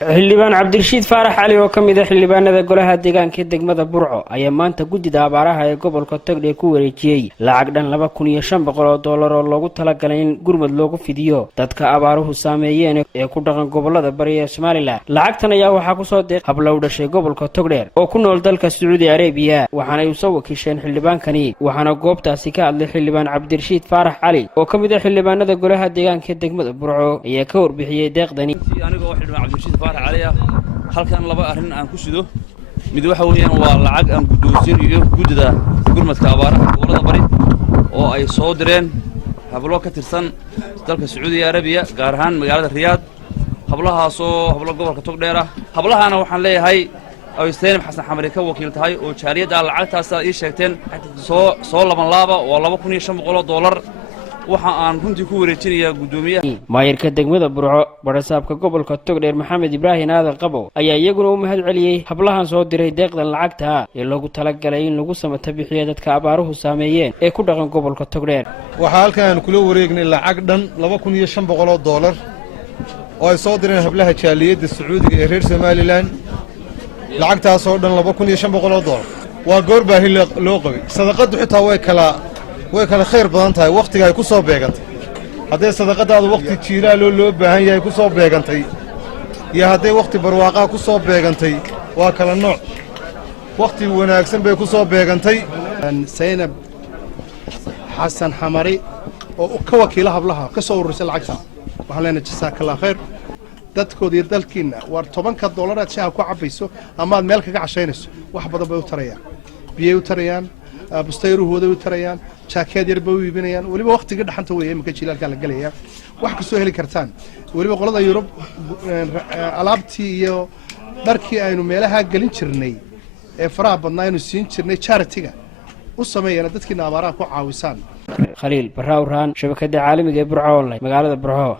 xildhibaan cabdirashiid faarax cali oo ka mid ah xildhibaanada golaha deegaanka degmada Burco ayaa maanta gudida abaaraha ee gobolka Togdheer ku wareejiyay lacag dhan $2,500 oo loogu talagalay in gurmad loogu fidiyo dadka abaaruhu saameeyeen ee ku dhaqan gobolada bari ee Soomaaliland. Lacagtan ayaa waxa ku soo deeq hablow dhashay gobolka Togdheer oo ku nool dalka Saudi Arabia, waxaana ay soo wakiisheen xildhibaankani, waxaana goobtaasi ka hadlay xildhibaan cabdirashiid faarax cali oo ka mid ah xildhibaanada golaha deegaanka degmada Burco ayaa ka warbixiyay deeqdani. عليا halkan laba arin aan ku sido mid waxa weeyaan waa lacag aan gudoosin iyo gudida gurmadka abaaraha gobolada bari oo ay soo direen hablo ka tirsan dalka Saudi Arabia gaar ahaan magaalada Riyadh hablahaas oo hablo gobolka Togdheer ah hablahana waxaan leeyahay ay Seenab Xasan Xamari ka wakiil tahay oo jaariyada lacagtaas ay sheegteen soo laban laaba oo $2,500 waxa aan runtii ku wareejinayaa gudoomiyaha maayirka degmada Burco barasaabka gobolka Togdheer Maxamed Ibrahim Aadan Qabo ayaa iyaguna u mahad celiyay hablahan soo diray deeqdan lacagta ee loogu talagalay in lagu samata bixiyo dadka abaaruhu saameeyeen ee ku dhaqan gobolka Togdheer. waxa halkaan kula wareegnay lacag dhan $2,500 oo ay soo direen hablaha jaaliyada Sacuudiga ee reer Soomaaliland. lacagtaas oo dhan $2,500 waa goor baahi loo qabay. sadaqadu xitaa way kala khayr badan tahay waqtiga ay ku soo beegantay. haddii sadaqadaadu waqti jiilaal loo baahan yahay ku soo beegantay iyo haddii waqti barwaaqo ku soo beegantay waa kala nooc. waqti wanaagsan bay ku soo beegantay. Seenab Xasan Xamari oo ka wakiila hablaha ka soo urursay lacagta waxaan leenahay jazakallahu khayr. dadkood iyo dalkiina war $10 aad shaaha ku cabayso ama aad meel kaga cashaynayso wax badan bay u tarayaan. biyay u tarayaan, bustayruhooda u tarayaan, jaakeed yar bay u iibinayaan. waliba waqtiga dhaxanta weeye marka jilaalka la galaya wax ka soo heli kartaan. waliba qolada Yurub alaabtii iyo dharkii aynu meelaha galin jirnay ee faraha badnaa aynu siin jirnay charity-ga u sameeyana dadkii abaaraha ku caawisaan. Khaliil Barrawraan, shabakada caalamiga ee Burco Online, magaalada Burco.